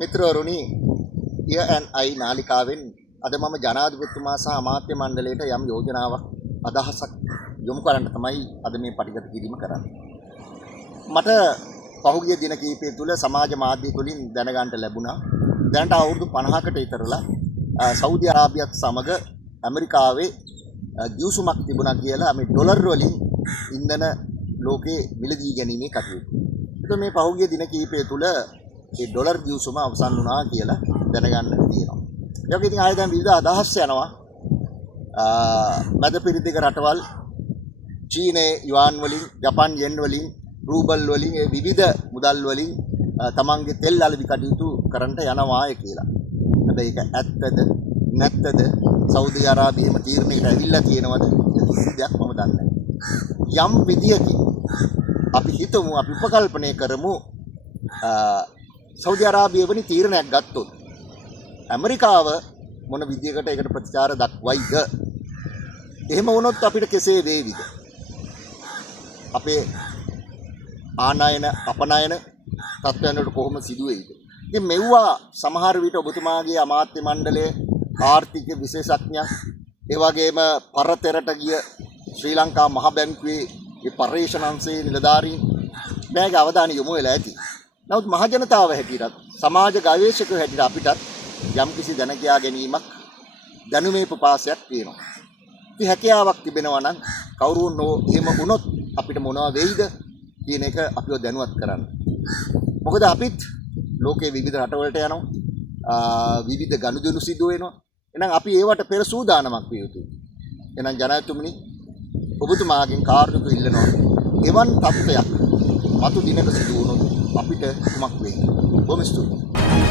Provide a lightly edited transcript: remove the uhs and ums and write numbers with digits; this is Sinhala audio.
මිත්‍රවරුනි ENI නාලිකාවෙන් අද මම ජනාධිපතිතුමා සහ අමාත්‍ය මණ්ඩලයට යම් යෝජනාවක් අදහසක් යොමු කරන්න තමයි අද මේ පටිගත කිරීම කරන්නේ. මට පහුගිය දින කිහිපය තුළ සමාජ මාධ්‍ය තුලින් දැනගන්න ලැබුණා දැනට අවුරුදු 50කට විතරලා සෞදි අරාබියත් සමග ඇමරිකාවේ ගිවිසුමක් තිබුණා කියලා මේ ඩොලර් වලින් ඉන්ධන ලෝකේ මිලදී ගැනීමේ කටයුතු. ඒක මේ පහුගිය දින කිහිපය තුළ ඒ ඩොලර් ගිවිසුම අවසන් වුණා කියලා දැනගන්න තියෙනවා. ඒක ඉතින් ආයෙ දැන් විවිධ අදහස් යනවා. මැද පිරිතික රටවල් චීනයේ යුවාන් වලින්, ජපාන් යෙන් වලින්, රූබල් වලින් ඒ විවිධ මුදල් වලින් තමන්ගේ තෙල් අලවි කටයුතු කරන්නට යනවාය කියලා. හැබැයි ඒක ඇත්තද නැත්තද සෞදි අරාබියේම තීරණයකට ඇවිල්ලා තියෙනවද කිසි දෙයක් මම දන්නේ නැහැ. යම් විදියකින් අපි හිතමු අපි උපකල්පනය කරමු සෞදි අරාබිය වෙනි තීරණයක් ගත්තොත් ඇමරිකාව මොන විදියකට ඒකට ප්‍රතිචාර දක්වයිද? එහෙම වුණොත් අපිට කෙසේ වේවිද? අපේ ආනයන අපනයන තත්ත්වයන්ට කොහොම සිදු වෙයිද? ඉතින් මෙවුවා සමහර විට ඔබතුමාගේ අමාත්‍ය මණ්ඩලයේ ආර්ථික විශේෂඥ ඒ වගේම පරතරට ගිය ශ්‍රී ලංකා මහ බැංකුවේ ඒ පර්යේෂණ අංශයේ නිලධාරීන් මේක අවධානය යොමු වෙලා ඇති. නමුත් මහ ජනතාව හැටියට සමාජ ගවේෂකයෝ හැටියට අපිටත් යම්කිසි දැන කියා ගැනීමක් දැනුමේ ප්‍රපාසයක් තියෙනවා. ඉතින් හැකියාවක් තිබෙනවා නම් කවුරුන් එහෙම වුණොත් අපිට මොනවා වෙයිද කියන එක අපිව දැනුවත් කරන්න. මොකද අපිත් ලෝකයේ විවිධ රටවලට යනවා. විවිධ ගනුදෙනු සිදු වෙනවා. එහෙනම් අපි ඒවට පෙර සූදානමක් විය යුතුයි. එහෙනම් ජනාධිපතිතුමනි ඔබතුමාගෙන් කාර්යක ඉල්ලනවා. එවන් තත්ත්වයක් මතු දිනක සිදු වුණොත් අපිට කුමක් වෙයිද? බොහොම ස්තුතියි.